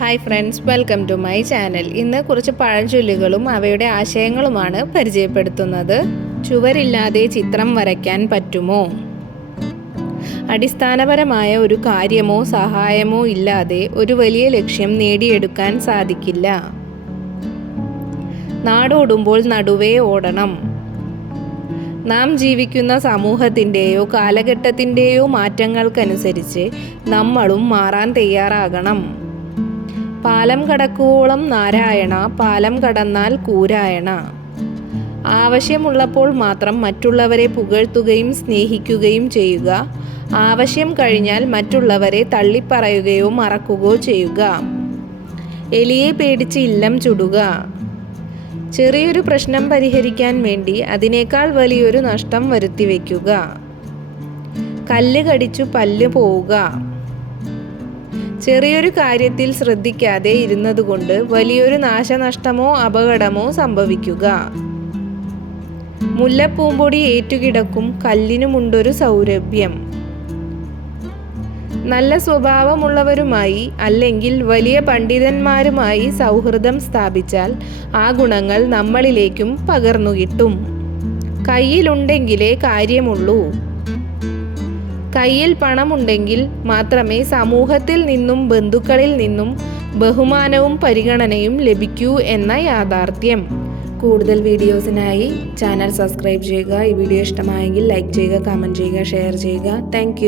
Hi friends, welcome to my channel. ഇന്ന് കുറച്ച് പഴഞ്ചൊല്ലുകളും അവയുടെ ആശയങ്ങളുമാണ് പരിചയപ്പെടുത്തുന്നത്. ചുവരില്ലാതെ ചിത്രം വരയ്ക്കാൻ പറ്റുമോ? അടിസ്ഥാനപരമായ ഒരു കാര്യമോ സഹായമോ ഇല്ലാതെ ഒരു വലിയ ലക്ഷ്യം നേടിയെടുക്കാൻ സാധിക്കില്ല. നാടോടുമ്പോൾ നടുവേ ഓടണം. നാം ജീവിക്കുന്ന സമൂഹത്തിൻ്റെയോ കാലഘട്ടത്തിൻ്റെയോ മാറ്റങ്ങൾക്കനുസരിച്ച് നമ്മളും മാറാൻ തയ്യാറാകണം. പാലം കടക്കുവോളം നാരായണ, പാലം കടന്നാൽ കൂരായണ. ആവശ്യമുള്ളപ്പോൾ മാത്രം മറ്റുള്ളവരെ പുകഴ്ത്തുകയും സ്നേഹിക്കുകയും ചെയ്യുക. ആവശ്യം കഴിഞ്ഞാൽ മറ്റുള്ളവരെ തള്ളിപ്പറയുകയോ മറക്കുകയോ ചെയ്യുക. എലിയെ പേടിച്ച് ഇല്ലം ചുടുക. ചെറിയൊരു പ്രശ്നം പരിഹരിക്കാൻ വേണ്ടി അതിനേക്കാൾ വലിയൊരു നഷ്ടം വരുത്തിവെക്കുക. കല്ല് കടിച്ചു പല്ല് പോവുക. ചെറിയൊരു കാര്യത്തിൽ ശ്രദ്ധിക്കാതെ ഇരുന്നതുകൊണ്ട് വലിയൊരു നാശനഷ്ടമോ അപകടമോ സംഭവിക്കുക. മുല്ലപ്പൂമ്പൊടി ഏറ്റുകിടക്കും കല്ലിനുമുണ്ടൊരു സൗരഭ്യം. നല്ല സ്വഭാവമുള്ളവരുമായി അല്ലെങ്കിൽ വലിയ പണ്ഡിതന്മാരുമായി സൗഹൃദം സ്ഥാപിച്ചാൽ ആ ഗുണങ്ങൾ നമ്മളിലേക്കും പകർന്നുകിട്ടും. കയ്യിലുണ്ടെങ്കിലേ കാര്യമുള്ളൂ. കയ്യിൽ പണമുണ്ടെങ്കിൽ മാത്രമേ സമൂഹത്തിൽ നിന്നും ബന്ധുക്കളിൽ നിന്നും ബഹുമാനവും പരിഗണനയും ലഭിക്കൂ എന്ന യാഥാർത്ഥ്യം. കൂടുതൽ വീഡിയോസിനായി ചാനൽ സബ്സ്ക്രൈബ് ചെയ്യുക. ഈ വീഡിയോ ഇഷ്ടമായെങ്കിൽ ലൈക്ക് ചെയ്യുക, കമൻറ്റ് ചെയ്യുക, ഷെയർ ചെയ്യുക. താങ്ക്